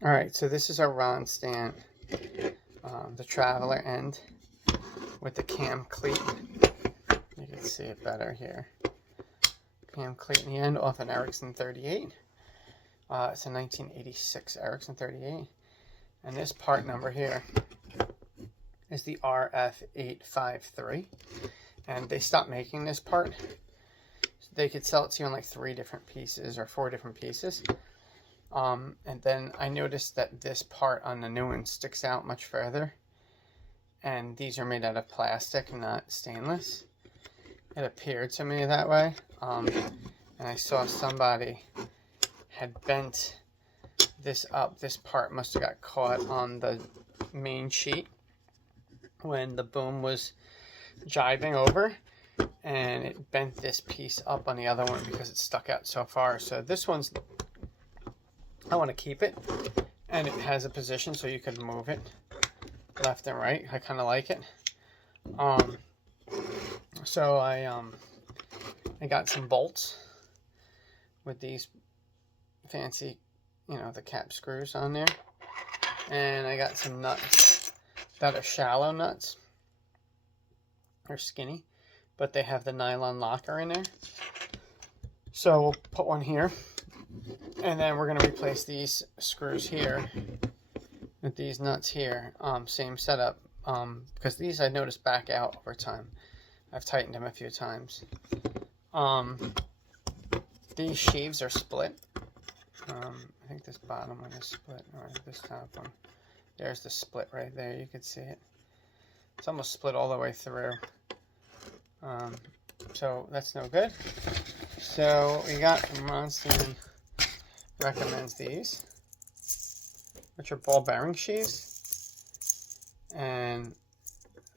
All right, so this is our rod stand, the Traveler end with the cam cleat. You can see it better here. Cam cleat in the end off an Ericson 38. It's a 1986 Ericson 38. And this part number here is the RF853. And they stopped making this part. So they could sell it to you in like 3 different pieces or 4 different pieces. And then I noticed that this part on the new one sticks out much further. And these are made out of plastic, not stainless. It appeared to me that way. And I saw somebody had bent this up. This part must have got caught on the main sheet when the boom was jibing over. And it bent this piece up on the other one because it stuck out so far. So this one's, I want to keep it, and it has a position so you could move it left and right. I kind of like it. So I got some bolts with these fancy, you know, the cap screws on there, and I got some nuts that are shallow nuts. They're skinny, but they have the nylon locker in there. So we'll put one here. And then we're going to replace these screws here with these nuts here. Same setup. Because these I noticed back out over time. I've tightened them a few times. These sheaves are split. I think this bottom one is split, or this top one. There's the split right there. You can see it. It's almost split all the way through. So that's no good. So what we got from Ronstein recommends these, which are ball bearing sheaves, and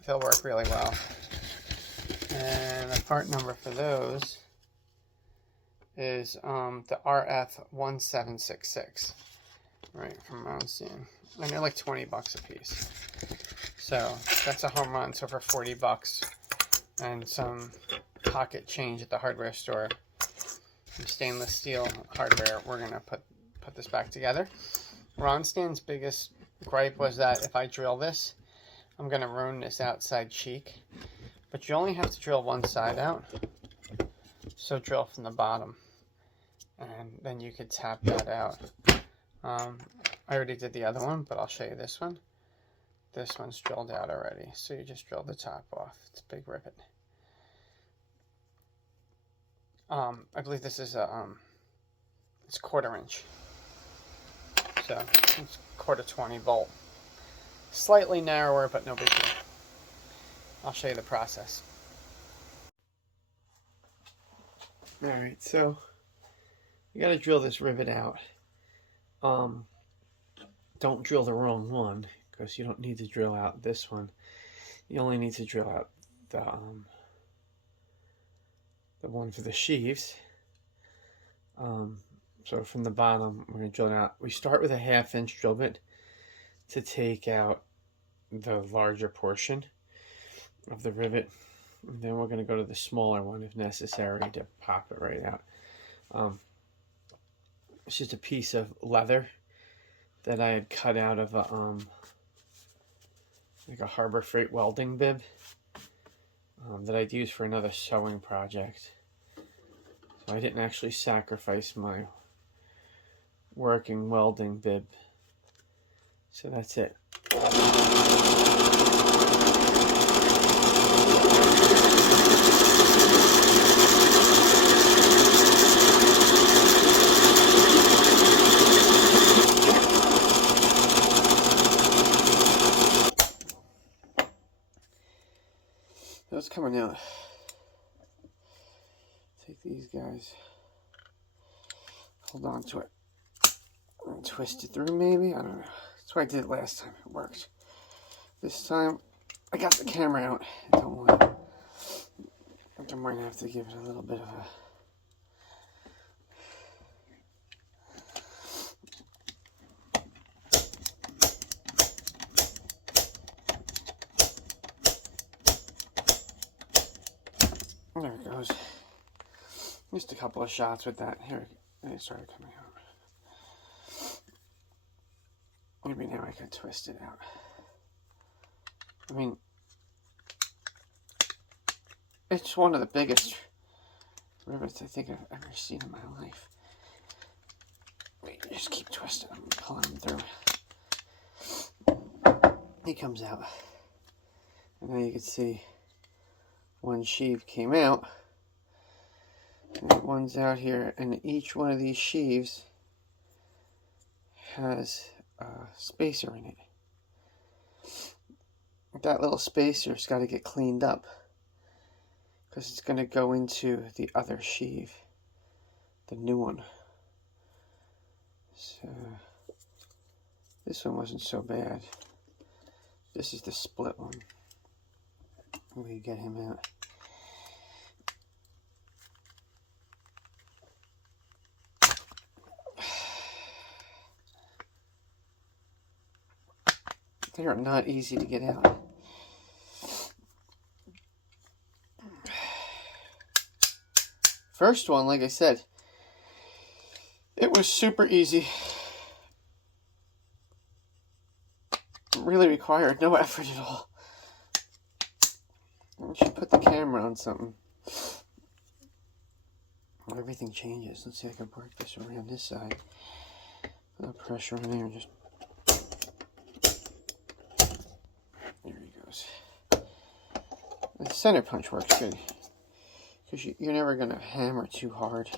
they'll work really well. And the part number for those is the RF1766, right, from Ronstein. And they're like 20 bucks a piece. So that's a home run. So for 40 bucks and some pocket change at the hardware store, stainless steel hardware, we're gonna put this back together. Ronstein's biggest gripe was that if I drill this, I'm gonna ruin this outside cheek. But you only have to drill one side out, so drill from the bottom, and then you could tap that out. I already did the other one, but I'll show you this one. This one's drilled out already, so you just drill the top off. It's a big rivet. I believe this is a, it's 1/4 inch. So, it's 1/4 bolt. Slightly narrower, but no big deal. I'll show you the process. Alright, so, you gotta drill this rivet out. Don't drill the wrong one, because you don't need to drill out this one. You only need to drill out the one for the sheaves. So from the bottom, we're going to drill it out. We start with a 1/2 inch drill bit to take out the larger portion of the rivet. And then we're going to go to the smaller one if necessary to pop it right out. It's just a piece of leather that I had cut out of a, like a Harbor Freight welding bib. That I'd use for another sewing project. So I didn't actually sacrifice my working welding bib. So that's it. It's coming out. Take these guys, hold on to it, and twist it through maybe? I don't know. That's what I did last time. It worked. This time, I got the camera out. I don't want it. I think I might have to give it a little bit of a... There it goes. Just a couple of shots with that. Here, it started coming out. Maybe now I can twist it out. I mean, it's one of the biggest rivets I think I've ever seen in my life. Wait, just keep twisting them and pulling them through. He comes out. And now you can see one sheave came out. And one's out here. And each one of these sheaves has a spacer in it. That little spacer's got to get cleaned up, because it's going to go into the other sheave, the new one. So this one wasn't so bad. This is the split one. We get him out. They are not easy to get out. First one, like I said, it was super easy. It really required no effort at all. I should put the camera on something. Everything changes. Let's see if I can work this around this side. Put pressure on there and just... There he goes. The center punch works good, because you're never going to hammer too hard.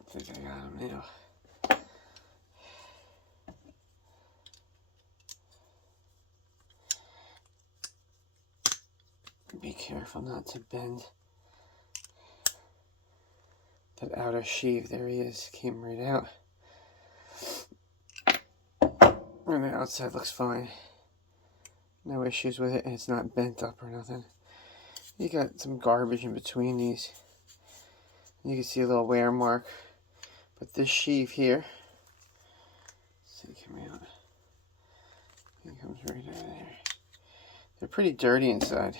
I think I got him now. Be careful not to bend that outer sheave. There he is. Came right out. And the outside looks fine. No issues with it, and it's not bent up or nothing. You got some garbage in between these. You can see a little wear mark. But this sheave here, let's see, come out. It comes right out of there. They're pretty dirty inside.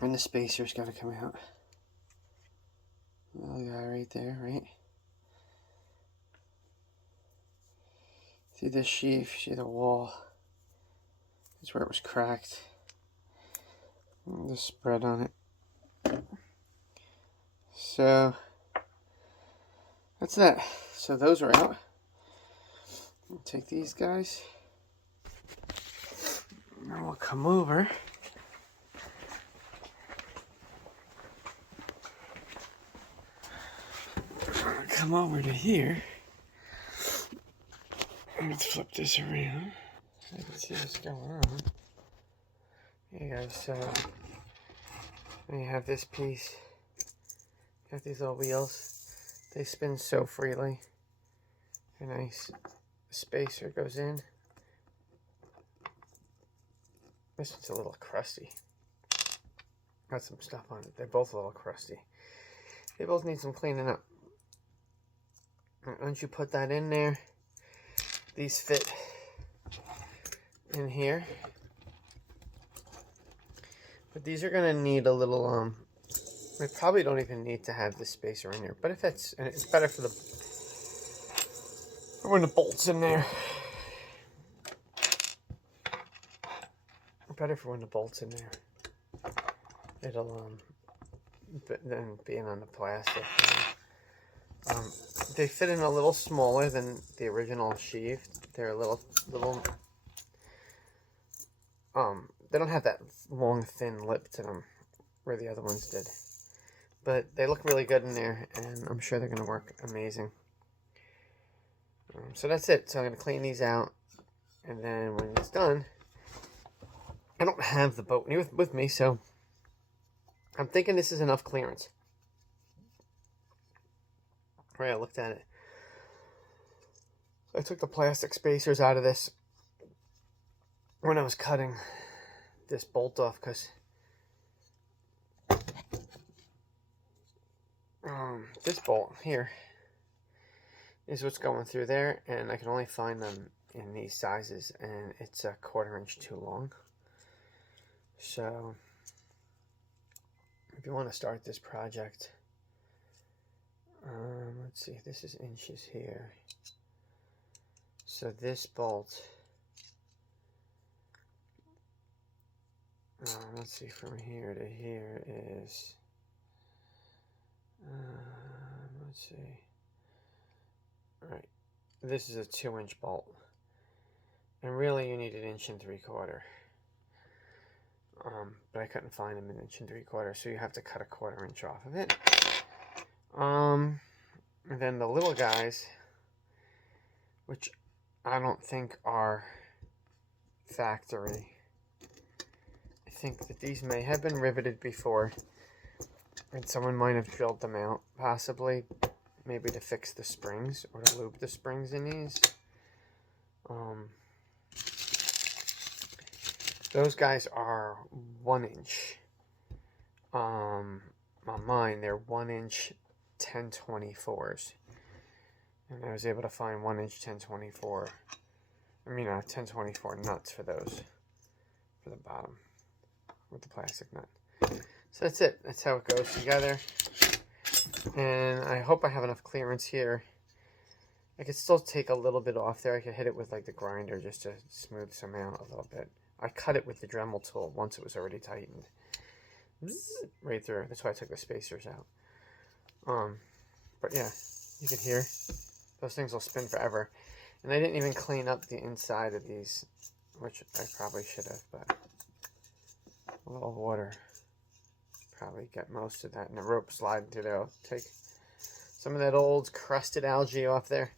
And the spacer's got to come out. Little guy right there, right? See this sheave, see the wall. That's where it was cracked. And the spread on it. So, that's that. So those are out. I'll take these guys. And then we'll come over. Come over to here. Let's flip this around so you can see what's going on. Here you go. So when you have this piece, got these little wheels. They spin so freely. A nice spacer goes in. This one's a little crusty. Got some stuff on it. They're both a little crusty. They both need some cleaning up. Once you put that in there, these fit in here. But these are going to need a little, they probably don't even need to have this spacer in there. But if that's, and it's better for when the bolt's in there. Better for when the bolt's in there. It'll, than being on the plastic. They fit in a little smaller than the original sheave. They're a little, they don't have that long, thin lip to them where the other ones did. But they look really good in there, and I'm sure they're going to work amazing. So that's it. So I'm going to clean these out, and then when it's done, I don't have the boat with me, so I'm thinking this is enough clearance. Right, I looked at it. I took the plastic spacers out of this when I was cutting this bolt off, because this bolt here is what's going through there, and I can only find them in these sizes, and it's a 1/4 inch too long. So if you want to start this project, let's see, this is inches here. So this bolt, let's see, from here to here is, let's see, all right, this is a 2-inch bolt, and really you need 1 3/4 inches. But I couldn't find them 1 3/4 inches, so you have to cut 1/4 inch off of it. And then the little guys, which I don't think are factory. I think that these may have been riveted before, and someone might have drilled them out, possibly, maybe to fix the springs or to lube the springs in these. Those guys are 1 inch. On mine, they're 1 inch 10/24s. And I was able to find 1 inch 10/24. I mean, 10/24 nuts for those, for the bottom, with the plastic nut. So that's it. That's how it goes together. And I hope I have enough clearance here. I could still take a little bit off there. I could hit it with like the grinder just to smooth some out a little bit. I cut it with the Dremel tool once it was already tightened. Right through. That's why I took the spacers out. But yeah, you can hear those things will spin forever. And I didn't even clean up the inside of these, which I probably should have, but a little water probably get most of that, and the rope slide through there. I'll take some of that old crusted algae off there.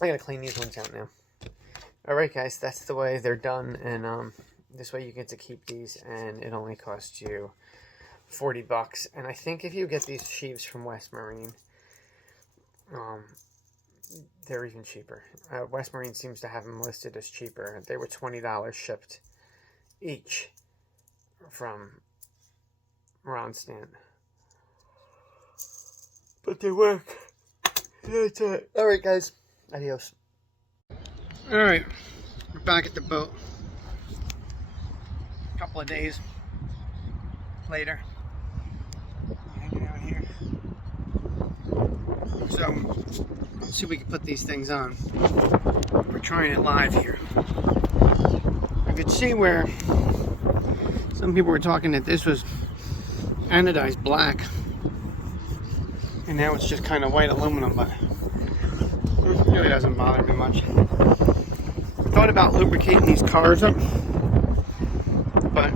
I gotta clean these ones out now. Alright guys, that's the way they're done, and this way you get to keep these, and it only costs you $40. And I think if you get these sheaves from West Marine, they're even cheaper. West Marine seems to have them listed as cheaper. They were $20 shipped each from Ronstadt. But they work. That's it. Alright guys, adios. Alright, we're back at the boat. A couple of days later. Hanging out here. So, let's see if we can put these things on. We're trying it live here. I could see where some people were talking that this was anodized black. And now it's just kind of white aluminum, but it really doesn't bother me much. I thought about lubricating these cars up, but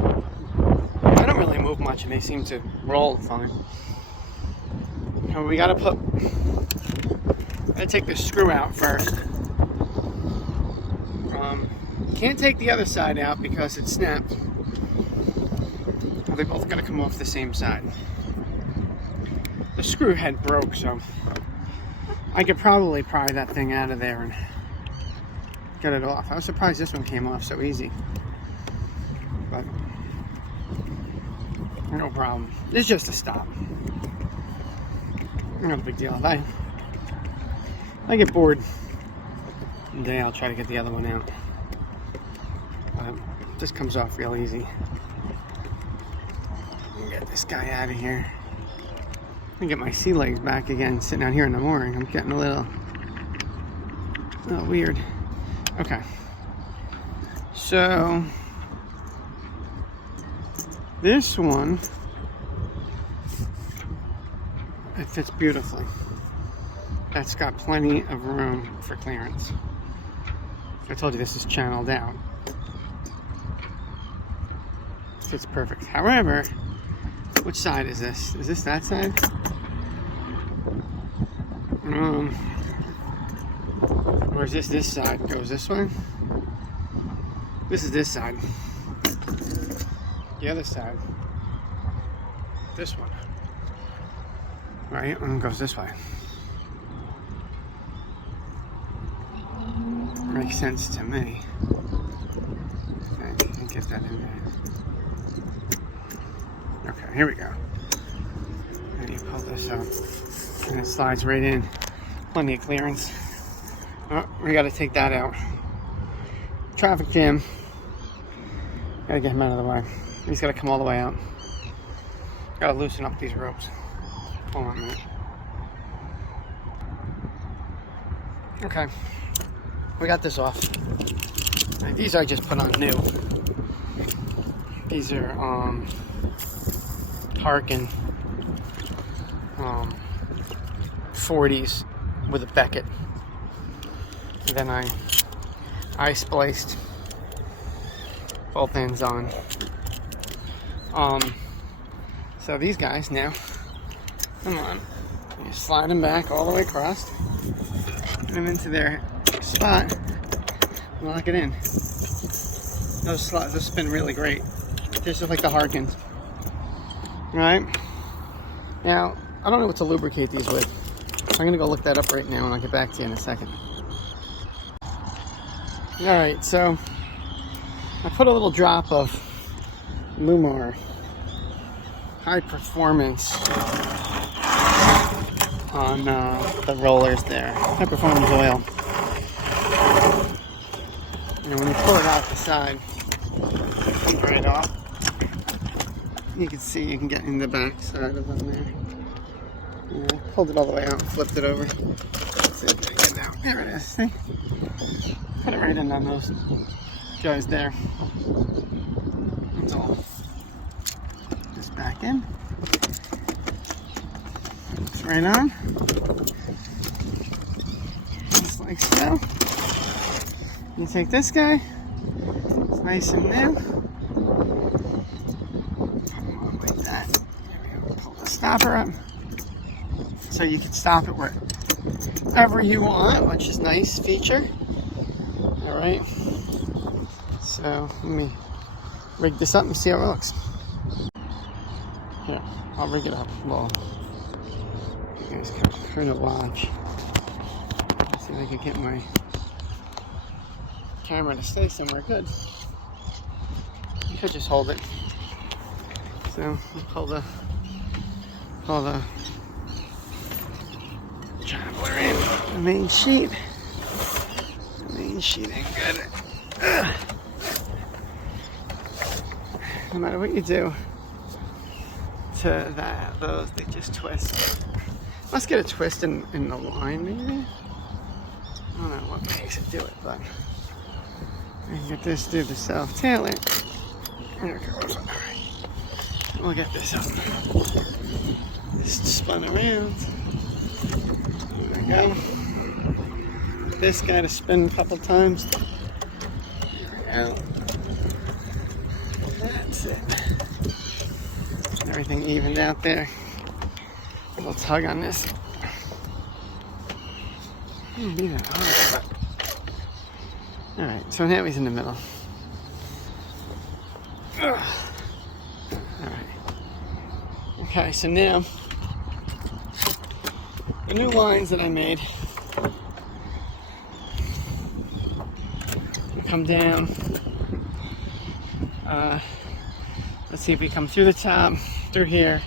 I don't really move much and they seem to roll fine. So we gotta take the screw out first. Can't take the other side out because it snapped. Well, they both gotta come off the same side. The screw head broke, so I could probably pry that thing out of there and get it off. I was surprised this one came off so easy, but no problem. It's just a stop. Not a big deal. If I get bored today, I'll try to get the other one out. This comes off real easy. Get this guy out of here. I get my sea legs back again, sitting out here in the mooring. I'm getting a little weird. Okay. So this one, it fits beautifully. That's got plenty of room for clearance. I told you this is channeled out. Fits perfect. However, which side is this? Is this that side? Or is this side? Goes this way? This is this side. The other side. This one. Right? And goes this way. Makes sense to me. Okay, get that in there. Okay, here we go. And you pull this up, and it slides right in. Plenty of clearance. Oh, we gotta take that out. Traffic jam. Gotta get him out of the way. He's gotta come all the way out. Gotta loosen up these ropes. Hold on a minute. Okay, we got this off. Right, these I just put on new. These are Harkin 40s with a Beckett. And then I spliced both ends on. So these guys now, come on, you slide them back all the way across, put them into their spot, lock it in. Those spin really great. They're just like the Harkins. Right? Now, I don't know what to lubricate these with. I'm gonna go look that up right now and I'll get back to you in a second. Alright, so I put a little drop of Lumar high performance on the rollers there. High performance oil. And when you pull it out the side, it comes right off. You can see you can get in the back side of them there. Yeah, I pulled it all the way out and flipped it over. Let's see if I can get it down. There it is. See? Put it right in on those guys there. That's all. Just back in. It's right on. Just like so. You take this guy. It's nice and new. Like that. There we go. Pull the stopper up. So you can stop it wherever you want, which is a nice feature. Alright. So let me rig this up and see how it looks. Here, I'll rig it up. Well, you guys can kind of watch. Let's see if I can get my camera to stay somewhere good. You could just hold it. So we'll pull the Traveler in. The main sheet. The main sheet ain't good. Ugh. No matter what you do to those, they just twist. Let's get a twist in the line, maybe. I don't know what makes it do it, but I can get this through the self-tailer. There it goes. All right. We'll get this up. Just spun around. There we go. This guy to spin a couple times. There we go. That's it. Everything evened out there. A little tug on this. Wouldn't be that hard, but alright, so now he's in the middle. Alright. Okay, so now the new lines that I made come down. Let's see if we come through the top, through here,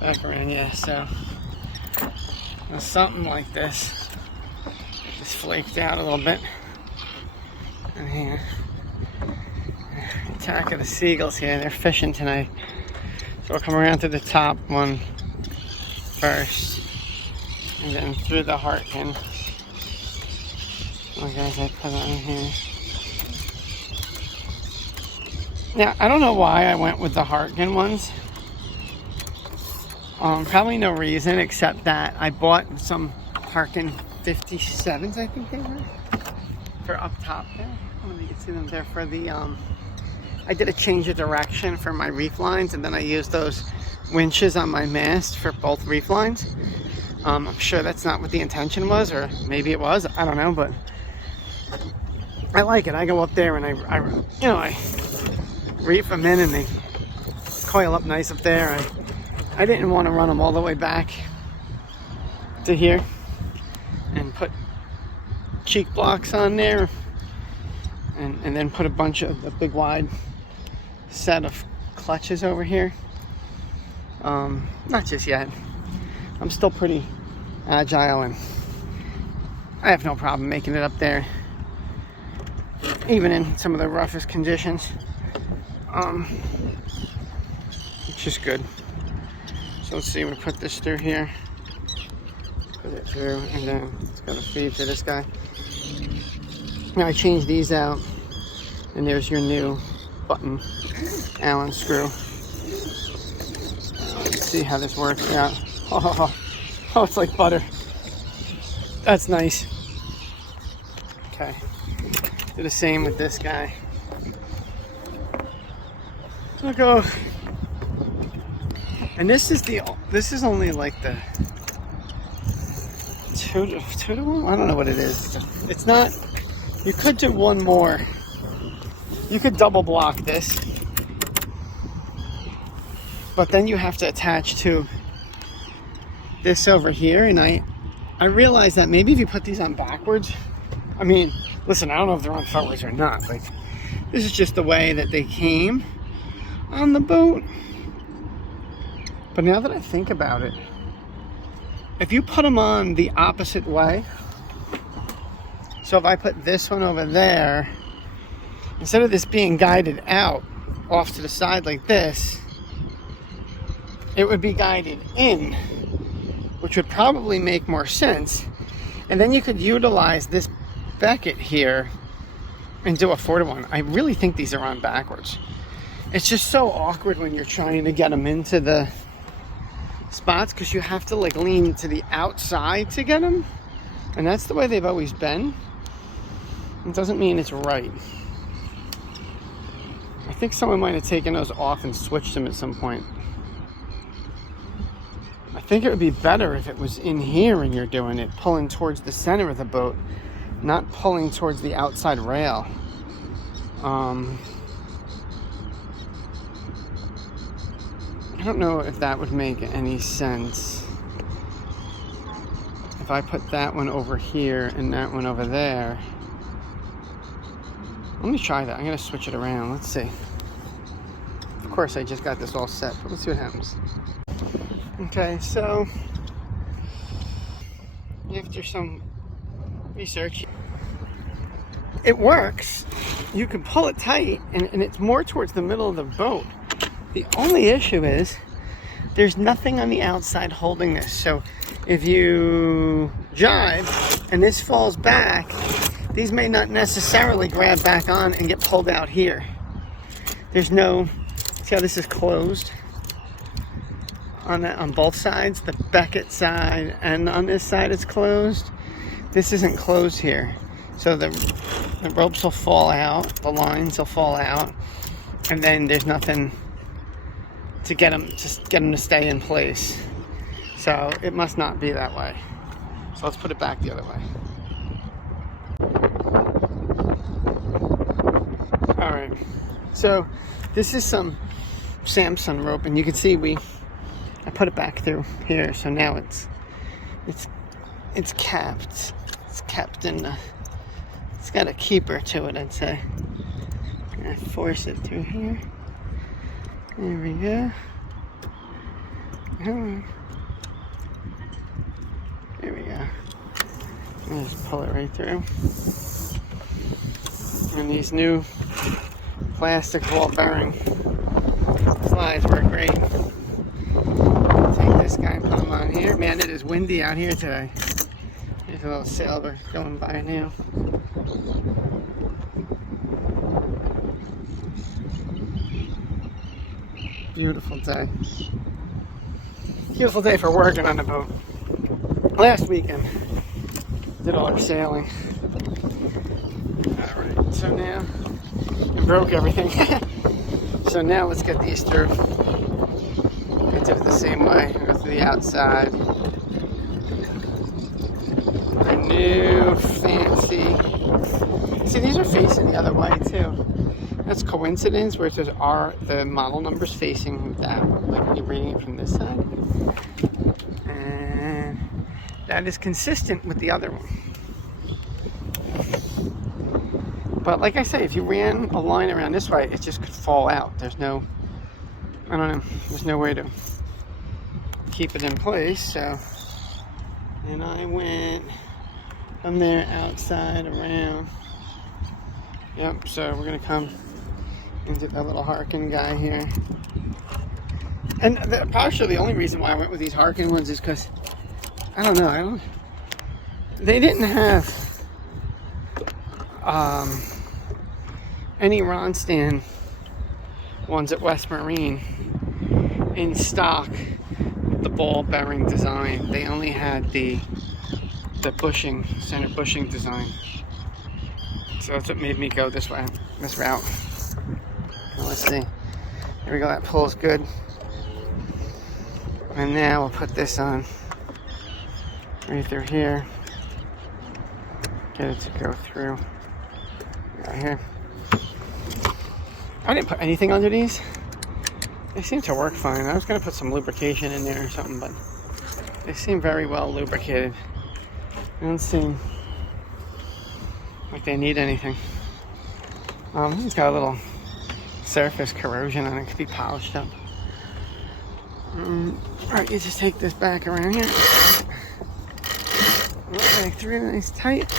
back around. Yeah, so something like this. Just flaked out a little bit. And here, attack of the seagulls here. They're fishing tonight. So we'll come around to the top one first, and then through the Harkin. Oh, guys, I put on here. Now, I don't know why I went with the Harkin ones. Probably no reason except that I bought some Harkin 57s, I think they were, for up top there. I don't know if you can see them there for the, I did a change of direction for my reef lines, and then I used those winches on my mast for both reef lines. I'm sure that's not what the intention was, or maybe it was, I don't know, but I like it. I go up there and I reef them in and they coil up nice up there. I didn't want to run them all the way back to here and put cheek blocks on there and then put a bunch of the big wide set of clutches over here. Not just yet. I'm still pretty agile and I have no problem making it up there, even in some of the roughest conditions. Which is good. So let's see, we put this through here. Put it through, and then it's gonna feed to this guy. Now I changed these out, and there's your new button Allen screw. Let's see how this works out. Oh, it's like butter. That's nice. Okay, do the same with this guy. I'll go. And this is only like the 2 to 1. I don't know what it is. It's not. You could do one more. You could double block this, but then you have to attach to this over here. And I realize that maybe if you put these on backwards, I mean, listen, I don't know if they're on forwards or not. Like, this is just the way that they came on the boat. But now that I think about it, if you put them on the opposite way, so if I put this one over there, instead of this being guided out off to the side like this, it would be guided in, which would probably make more sense. And then you could utilize this becket here and do a 4 to 1. I really think these are on backwards. It's just so awkward when you're trying to get them into the spots, because you have to like lean to the outside to get them, and that's the way they've always been. It doesn't mean it's right. I think someone might have taken those off and switched them at some point. I think it would be better if it was in here and you're doing it, pulling towards the center of the boat, not pulling towards the outside rail. I don't know if that would make any sense. If I put that one over here and that one over there. Let me try that. I'm gonna switch it around. Let's see. Of course, I just got this all set, but let's see what happens. Okay, so after some research, it works. You can pull it tight, and it's more towards the middle of the boat. The only issue is there's nothing on the outside holding this. So if you jibe and this falls back, these may not necessarily grab back on and get pulled out here. There's no, see how this is closed on both sides, the becket side and on this side it's closed. This isn't closed here. So the ropes will fall out, the lines will fall out, and then there's nothing to get them to stay in place. So it must not be that way. So let's put it back the other way. All right. So this is some Samsung rope, and you can see I put it back through here. So now it's capped. It's kept in the. It's got a keeper to it, I'd say. I force it through here. There we go. There we go. I'll just pull it right through. And these new plastic ball bearing slides work great. Take this guy and put him on here. Man, it is windy out here today. There's a little sailboat going by now. Beautiful day. Beautiful day for working on the boat. Last weekend, did all our sailing. Alright, so now, I broke everything. So now let's get these through. I did it the same way, go through the outside. The new fancy, see these are facing the other way too. That's coincidence, where it says the model numbers facing that one, like when you're reading it from this side. And that is consistent with the other one. But like I say, if you ran a line around this way, it just could fall out. There's no, I don't know, there's no way to keep it in place. So, and I went from there outside around. Yep, so we're gonna come into that little Harkin guy here. And partially the only reason why I went with these Harkin ones is because, I don't know, they didn't have any Ronstand ones at West Marine in stock, the ball bearing design. They only had the bushing, center bushing design. So that's what made me go this route. Now let's see. There we go, that pulls good. And now we'll put this on right through here. Get it to go through right here. I didn't put anything under these. They seem to work fine. I was going to put some lubrication in there or something, but they seem very well lubricated. They don't seem like they need anything. It's got a little surface corrosion on it. It could be polished up. Alright, you just take this back around here. Back through, nice tight.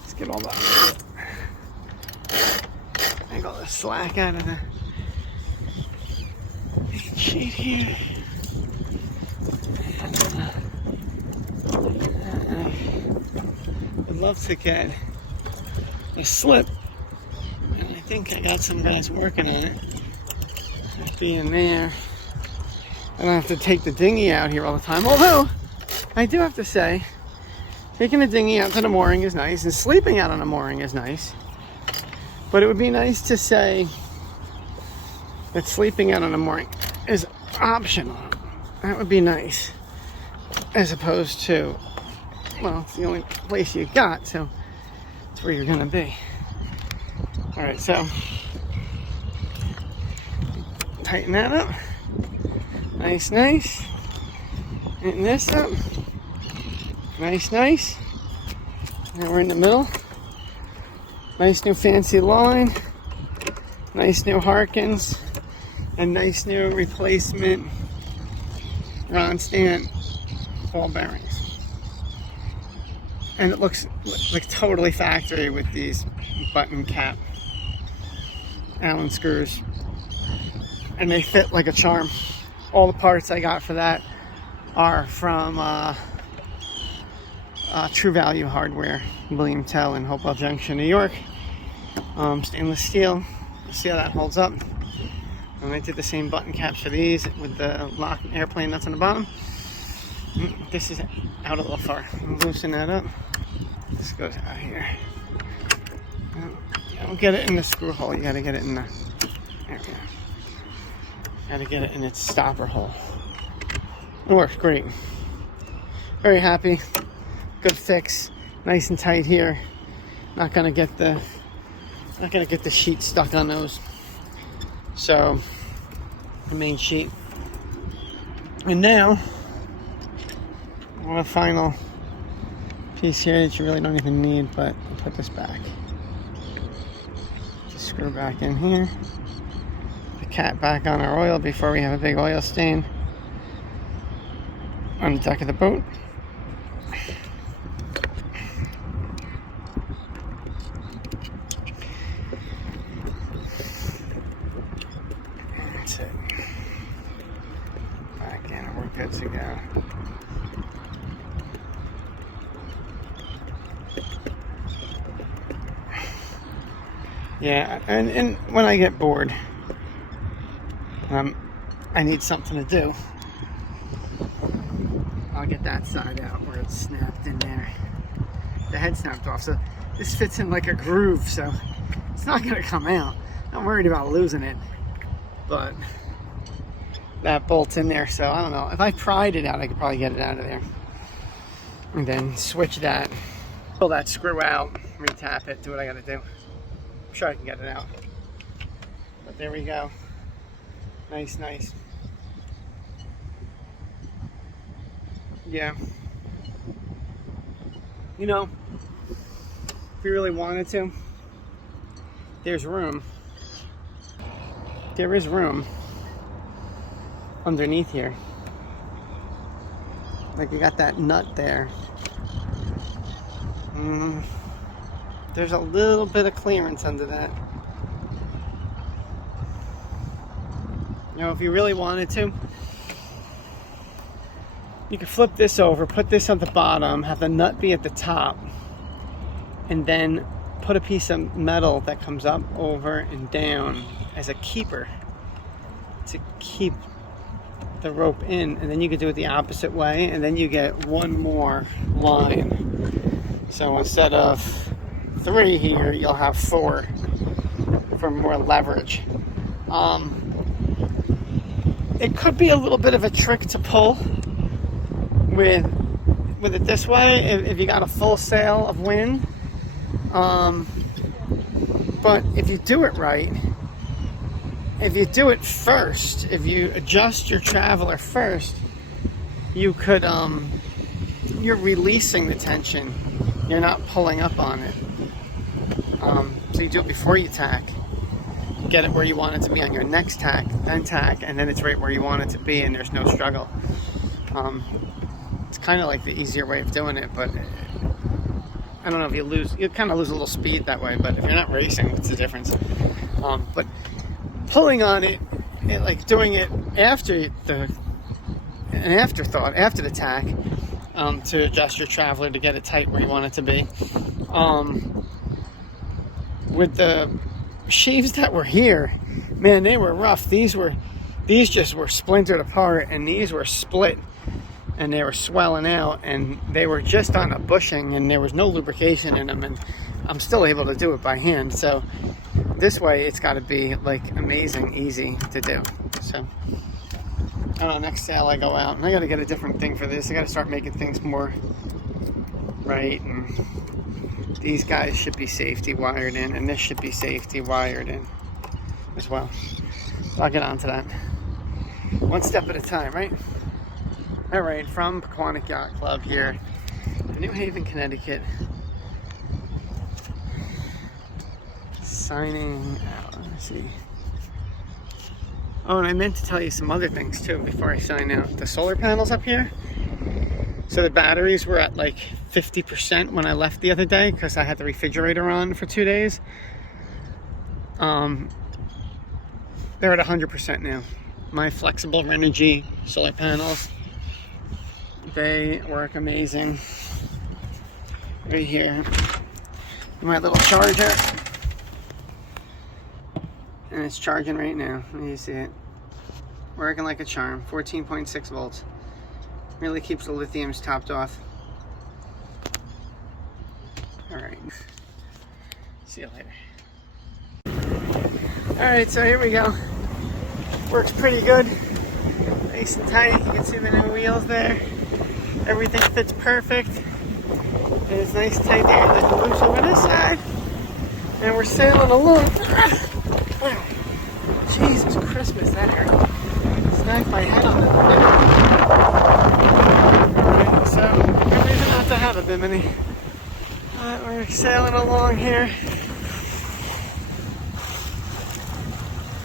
Let's get all the slack out of the sheet here. I'd love to get a slip, and I think I got some guys working on it. It'll be in there. I don't have to take the dinghy out here all the time, although I do have to say, taking the dinghy out to the mooring is nice, and sleeping out on the mooring is nice. But it would be nice to say that sleeping out on the mooring is optional. That would be nice. As opposed to, well, it's the only place you got, so it's where you're gonna be. Alright, so tighten that up. Nice. Tighten this up. Nice. Now we're in the middle. Nice new fancy line. Nice new Harkins. And nice new replacement Ronstand ball bearings. And it looks like totally factory with these button cap Allen screws. And they fit like a charm. All the parts I got for that are from True Value Hardware, William Tell in Hopewell Junction, New York. Stainless steel. See how that holds up. And I did the same button caps for these with the lock airplane nuts on the bottom. This is out a little far. Loosen that up. This goes out here. You don't get it in the screw hole. You got to get it in the. There we go. Got to get it in its stopper hole. It works great. Very happy. Good fix. Nice and tight here. Not gonna get the sheet stuck on those. So the main sheet. And now a final piece here that you really don't even need, but I'll put this back. Just screw back in here. The cap back on our oil before we have a big oil stain on the deck of the boat. That's it. Back in and we're good to go. Yeah, and when I get bored, I need something to do, I'll get that side out where it's snapped in there. The head snapped off, so this fits in like a groove, so it's not going to come out. I'm worried about losing it, but that bolt's in there, so I don't know. If I pried it out, I could probably get it out of there. And then switch that, pull that screw out, re-tap it, do what I got to do. I'm sure I can get it out. But there we go. Nice. Yeah. You know, if we really wanted to, there's room. There is room underneath here. Like you got that nut there. There's a little bit of clearance under that. You know, if you really wanted to, you could flip this over, put this on the bottom, have the nut be at the top, and then put a piece of metal that comes up, over, and down as a keeper to keep the rope in, and then you could do it the opposite way, and then you get one more line. So instead of 3 here, you'll have 4 for more leverage. It could be a little bit of a trick to pull with it this way if you got a full sail of wind. But if you do it right, if you do it first, if you adjust your Traveler first, you could, you're releasing the tension. You're not pulling up on it. So you do it before you tack. Get it where you want it to be on your next tack, then tack, and then it's right where you want it to be, and there's no struggle. It's kind of like the easier way of doing it, but I don't know if you kind of lose a little speed that way, but if you're not racing, what's the difference? But pulling on it, like doing it after an afterthought, after the tack, to adjust your Traveler to get it tight where you want it to be. With the sheaves that were here, man, they were rough. These just were splintered apart, and these were split, and they were swelling out, and they were just on a bushing, and there was no lubrication in them, and I'm still able to do it by hand. So this way, it's got to be like amazing easy to do. So I don't know, next sail I go out, and I got to get a different thing for this. I got to start making things more right, and these guys should be safety wired in, and this should be safety wired in as well. So I'll get on to that. One step at a time, right? All right, from Pequannock Yacht Club here in New Haven, Connecticut. Signing out. Let's see. Oh, and I meant to tell you some other things too before I sign out. The solar panels up here. So the batteries were at like 50% when I left the other day because I had the refrigerator on for 2 days. They're at 100% now. My flexible Renogy solar panels, they work amazing. Right here, my little charger, and it's charging right now. You see it working like a charm. 14.6 volts. Really keeps the lithiums topped off. All right, see you later. All right, so here we go. Works pretty good, nice and tight. You can see the new wheels there. Everything fits perfect. And it's nice tight there. And then loose over this side. And we're sailing along. Wow. Jesus Christmas, that hurt. Smacked my head on it. Alright, so good reason not to have a bimini. We're sailing along here.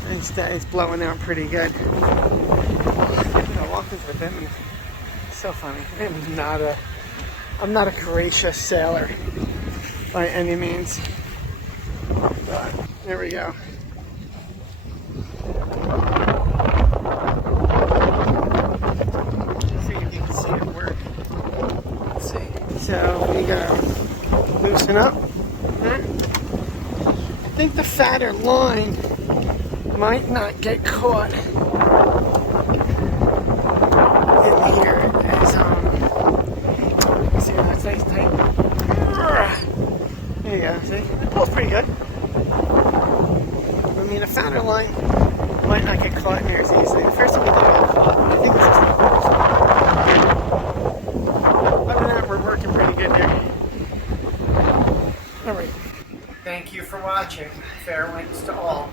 Nice day. It's blowing out pretty good. I walked into the bimini. So funny. I'm not a courageous sailor by any means. But there we go. Let's see if you can see it work. Let's see. So we gotta loosen up. I think the fatter line might not get caught in here as see how that's nice tight. There you go, see? It pulls pretty good. I mean, a fatter line might not get caught in here as easily. The first time we did it got caught, I think this is the other than that, we're working pretty good here. Alright. Thank you for watching. Fair winds to all.